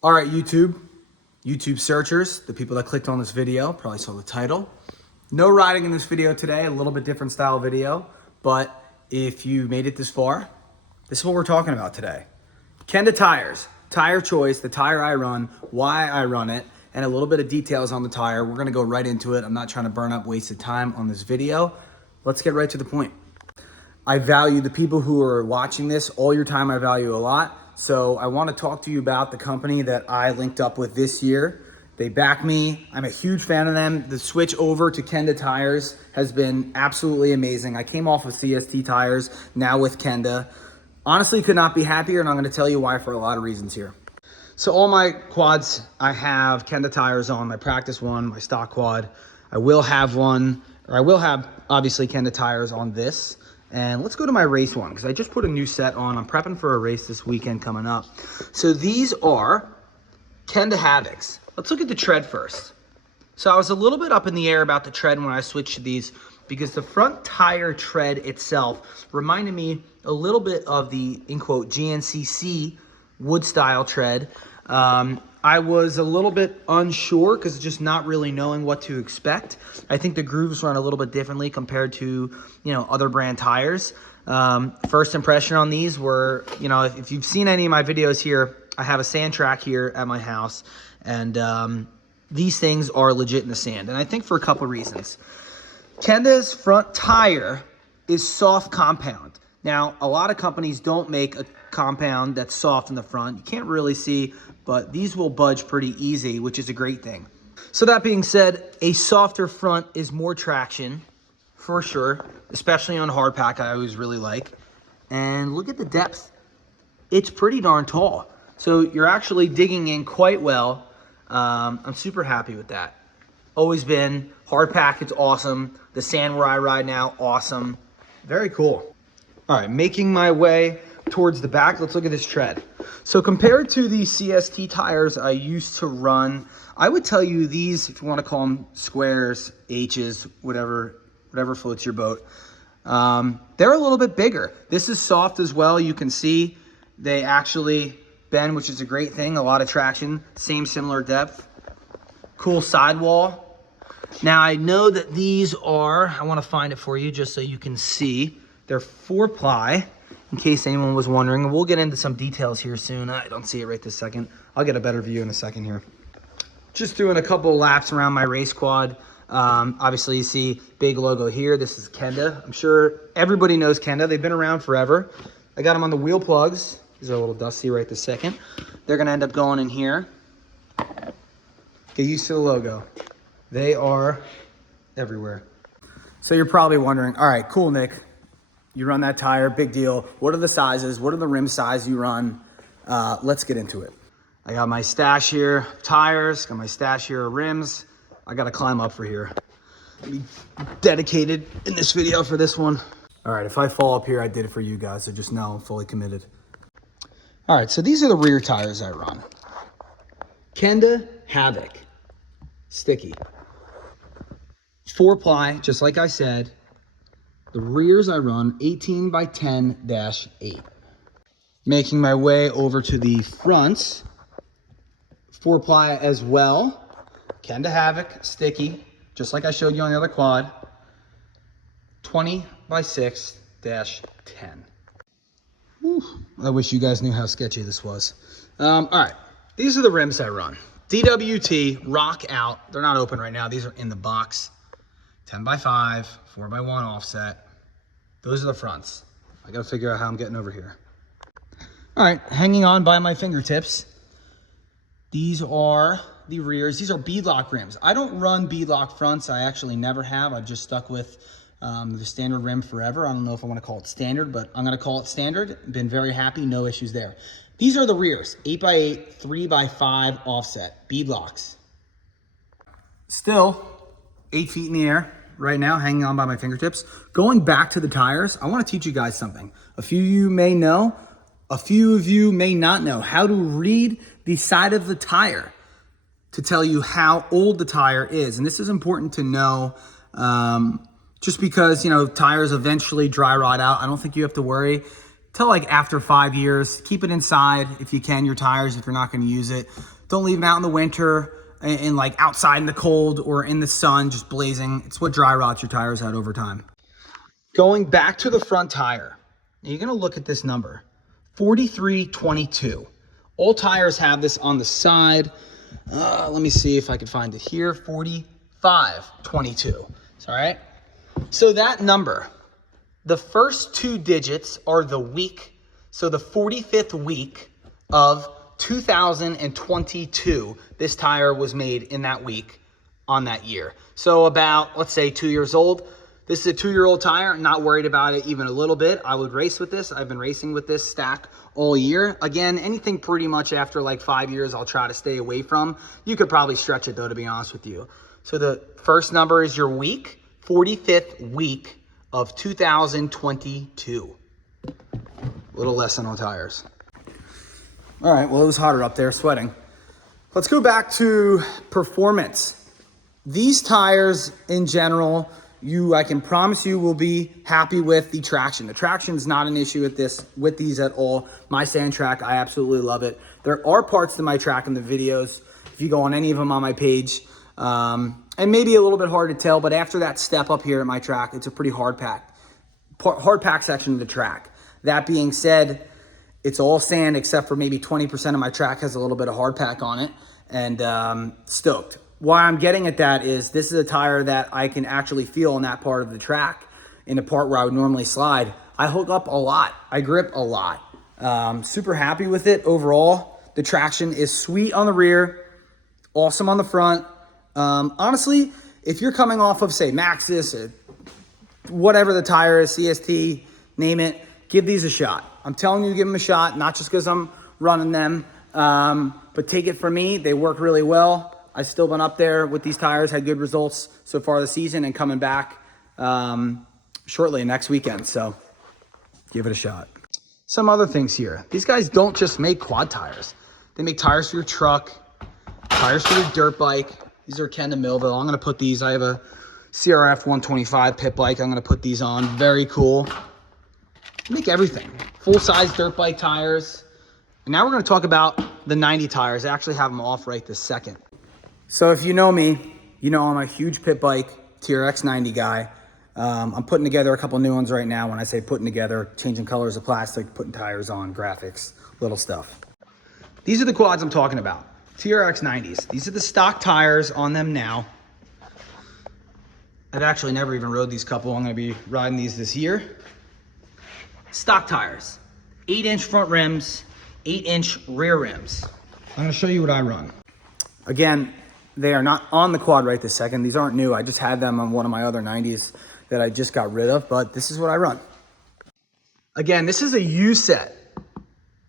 All right, YouTube searchers, the people that clicked on this video probably saw the title. No riding in this video today, a little bit different style video, but if you made it this far, this is what we're talking about today. Kenda tires, tire choice, the tire I run, why I run it, and a little bit of details on the tire. We're gonna go right into it. I'm not trying to burn up wasted time on this video. Let's get right to the point. I value the people who are watching this. All your time I value a lot. So I want to talk to you about the company that I linked up with this year. They back me. I'm a huge fan of them. The switch over to Kenda tires has been absolutely amazing. I came off of CST tires, now with Kenda. Honestly, could not be happier, and I'm going to tell you why for a lot of reasons here. So all my quads, I have Kenda tires on, my practice one, my stock quad. I will have obviously Kenda tires on this. And let's go to my race one, because I just put a new set on. I'm prepping for a race this weekend coming up. So these are Kenda Havocs. Let's look at the tread first. So I was a little bit up in the air about the tread when I switched to these, because the front tire tread itself reminded me a little bit of the, in quote, GNCC wood style tread. I was a little bit unsure because just not really knowing what to expect. I think the grooves run a little bit differently compared to, other brand tires. First impression on these were, if you've seen any of my videos here, I have a sand track here at my house, and these things are legit in the sand. And I think for a couple of reasons. Kenda's front tire is soft compound. Now, a lot of companies don't make a compound that's soft in the front. You can't really see, but these will budge pretty easy, which is a great thing. So that being said, a softer front is more traction for sure, especially on hard pack. I always really like. And look at the depth. It's pretty darn tall. So you're actually digging in quite well. I'm super happy with that. Always been. Hard pack, it's awesome. The sand where I ride now, awesome. Very cool. All right, making my way towards the back. Let's look at this tread. So compared to the CST tires I used to run, I would tell you these, if you want to call them squares, H's, whatever floats your boat, they're a little bit bigger. This is soft as well. You can see they actually bend, which is a great thing. A lot of traction, similar depth. Cool sidewall. Now I know that these are, I want to find it for you just so you can see. They're 4-ply, in case anyone was wondering. We'll get into some details here soon. I don't see it right this second. I'll get a better view in a second here. Just doing a couple of laps around my race quad. Obviously, you see big logo here. This is Kenda. I'm sure everybody knows Kenda. They've been around forever. I got them on the wheel plugs. These are a little dusty right this second. They're going to end up going in here. Get used to the logo. They are everywhere. So you're probably wondering, all right, cool, Nick. You run that tire, big deal. What are the sizes? What are the rim size you run? Let's get into it. I got my stash here of tires, got my stash here of rims. I got to climb up for here. I'll be dedicated in this video for this one. All right, if I fall up here, I did it for you guys, so just know I'm fully committed. All right, so these are the rear tires I run. Kenda Havoc, sticky. 4-ply, just like I said. The rears I run 18x10-8. Making my way over to the fronts. 4-ply as well. Kenda Havoc, sticky, just like I showed you on the other quad. 20x6-10. Whew, I wish you guys knew how sketchy this was. All right, these are the rims I run. DWT, rock out. They're not open right now. These are in the box. 10x5, 4x1 offset. Those are the fronts. I gotta figure out how I'm getting over here. All right, hanging on by my fingertips. These are the rears. These are beadlock rims. I don't run beadlock fronts. I actually never have. I've just stuck with the standard rim forever. I don't know if I want to call it standard, but I'm gonna call it standard. Been very happy, no issues there. These are the rears, 8x8, 3x5 offset, beadlocks. Still 8 feet in the air right now, hanging on by my fingertips. Going back to the tires, I want to teach you guys something. A few of you may know, a few of you may not know how to read the side of the tire to tell you how old the tire is. And this is important to know just because, tires eventually dry rot out. I don't think you have to worry. till like after 5 years. Keep it inside if you can, your tires, if you're not going to use it. Don't leave them out in the winter and like outside in the cold or in the sun just blazing. It's what dry rots your tires out over time. Going back to the front tire, you're going to look at this number, 4322. All tires have this on the side. Let me see if I can find it here, 4522. All right. So that number, the first 2 digits are the week. So the 45th week of 2022, this tire was made in that week on that year. So about, let's say 2 years old. This is a 2-year-old tire. Not worried about it even a little bit. I would race with this. I've been racing with this stack all year. Again, anything pretty much after like 5 years, I'll try to stay away from. You could probably stretch it though, to be honest with you. So the first number is your week, 45th week of 2022. Little lesson on tires. All right, well, it was hotter up there, sweating. Let's go back to performance. These tires in general, I can promise you will be happy with the traction. The traction is not an issue with these at all. My sand track, I absolutely love it. There are parts to my track in the videos, if you go on any of them on my page, and maybe a little bit hard to tell, but after that step up here at my track, it's a pretty hard pack section of the track. That being said, it's all sand except for maybe 20% of my track has a little bit of hard pack on it, and stoked. Why I'm getting at that is this is a tire that I can actually feel on that part of the track. In the part where I would normally slide, I hook up a lot. I grip a lot. Super happy with it overall. The traction is sweet on the rear, awesome on the front. Honestly, if you're coming off of, say, Maxxis or whatever the tire is, CST, name it, give these a shot. I'm telling you to give them a shot, not just because I'm running them, but take it from me. They work really well. I've still been up there with these tires, had good results so far this season, and coming back shortly next weekend. So give it a shot. Some other things here. These guys don't just make quad tires. They make tires for your truck, tires for your dirt bike. These are Kenda Millville. I'm going to put these. I have a CRF 125 pit bike. I'm going to put these on. Very cool. They make everything. Full-size dirt bike tires. And now we're going to talk about the 90 tires. I actually have them off right this second. So if you know me, you know I'm a huge pit bike TRX 90 guy. I'm putting together a couple new ones right now. When I say putting together, changing colors of plastic, putting tires on, graphics, little stuff. These are the quads I'm talking about. TRX 90s. These are the stock tires on them now. I've actually never even rode these couple. I'm going to be riding these this year. Stock tires. 8-inch front rims, 8-inch rear rims. I'm going to show you what I run. Again, they are not on the quad right this second. These aren't new. I just had them on one of my other 90s that I just got rid of, but this is what I run. Again, this is a U set.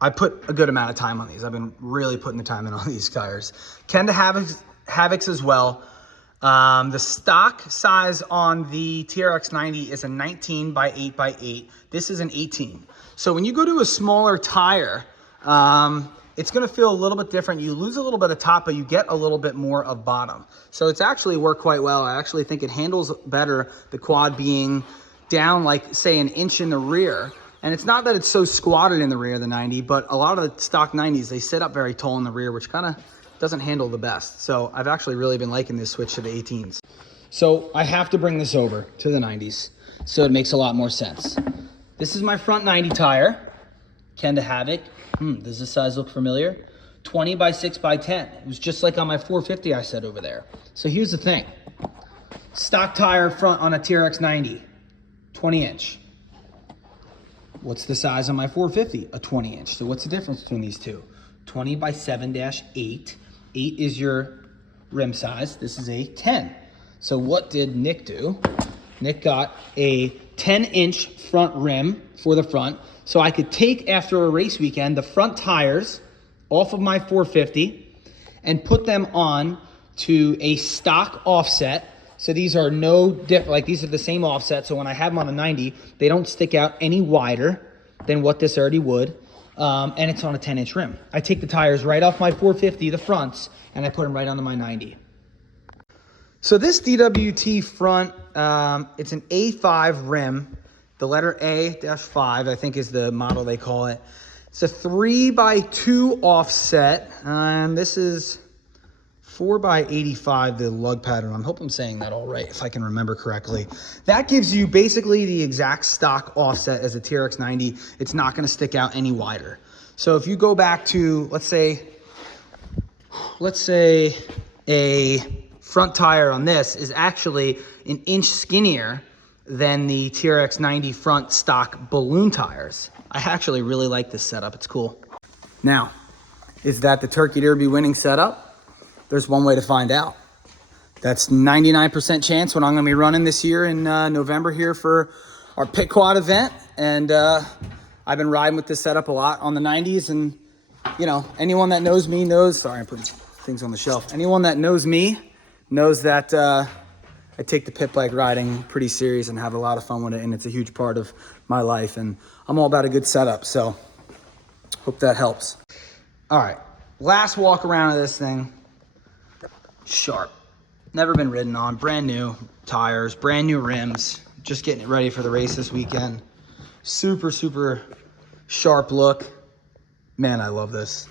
I put a good amount of time on these. I've been really putting the time in on these tires. Kenda Havocs as well. The stock size on the TRX 90 is a 19 by 8 by 8. This is an 18. So when you go to a smaller tire, it's going to feel a little bit different. You lose a little bit of top, but you get a little bit more of bottom. So it's actually worked quite well. I actually think it handles better, the quad being down like, say, an inch in the rear. And it's not that it's so squatted in the rear of the 90, but a lot of the stock 90s, they sit up very tall in the rear, which kind of doesn't handle the best. So I've actually really been liking this switch to the 18s. So I have to bring this over to the 90s. So it makes a lot more sense. This is my front 90 tire, Kenda Havoc. Does this size look familiar? 20 by 6 by 10. It was just like on my 450 I said over there. So here's the thing. Stock tire front on a TRX 90, 20 inch. What's the size on my 450? A 20 inch. So what's the difference between these two? 20 by 7-8. 8 is your rim size. This is a 10. So what did Nick do? Nick got a 10-inch front rim for the front. So I could take, after a race weekend, the front tires off of my 450 and put them on to a stock offset. So these are no different, like these are the same offset. So when I have them on a 90, they don't stick out any wider than what this already would. And it's on a 10-inch rim. I take the tires right off my 450, the fronts, and I put them right onto my 90. So this DWT front, it's an A5 rim. The letter A-5, I think, is the model they call it. It's a 3x2 offset, and this is 4x85, the lug pattern. I hope I'm saying that all right, if I can remember correctly. That gives you basically the exact stock offset as a TRX 90. It's not gonna stick out any wider. So if you go back to, let's say a front tire on this is actually an inch skinnier than the TRX 90 front stock balloon tires. I actually really like this setup, it's cool. Now, is that the Turkey Derby winning setup? There's one way to find out. That's 99% chance when I'm gonna be running this year in November here for our Pit Quad event. And I've been riding with this setup a lot on the 90s, and you know, anyone that knows me knows, sorry, I'm putting things on the shelf. Anyone that knows me knows that I take the pit bike riding pretty serious and have a lot of fun with it, and it's a huge part of my life, and I'm all about a good setup, so hope that helps. All right, last walk around of this thing. Sharp, never been ridden on, brand new tires, brand new rims, just getting it ready for the race this weekend. Super, super sharp look. Man, I love this.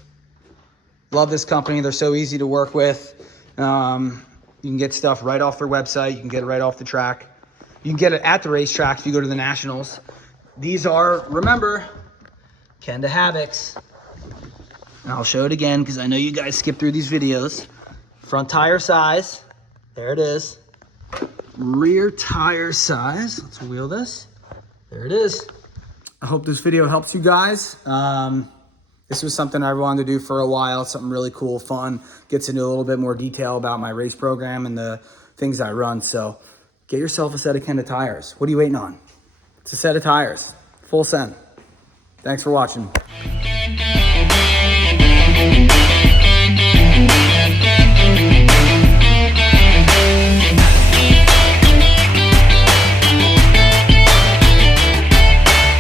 Love this company, they're so easy to work with. You can get stuff right off their website. You can get it right off the track. You can get it at the racetrack if you go to the Nationals. These are, remember, Kenda Havocs. And I'll show it again because I know you guys skip through these videos. Front tire size, there it is. Rear tire size, let's wheel this. There it is. I hope this video helps you guys. This was something I wanted to do for a while, something really cool, fun, gets into a little bit more detail about my race program and the things I run. So get yourself a set of Kenda tires. What are you waiting on? It's a set of tires, full send. Thanks for watching.